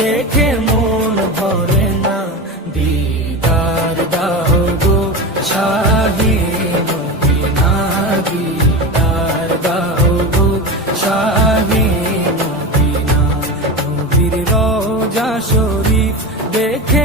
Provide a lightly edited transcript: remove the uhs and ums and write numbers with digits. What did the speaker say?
দেখে মন ভরে না। দিদার দাও গো শাহি মদিনা, দিদার দাও গো শাহি মদিনা। নবীর রওজা শরীফ দেখে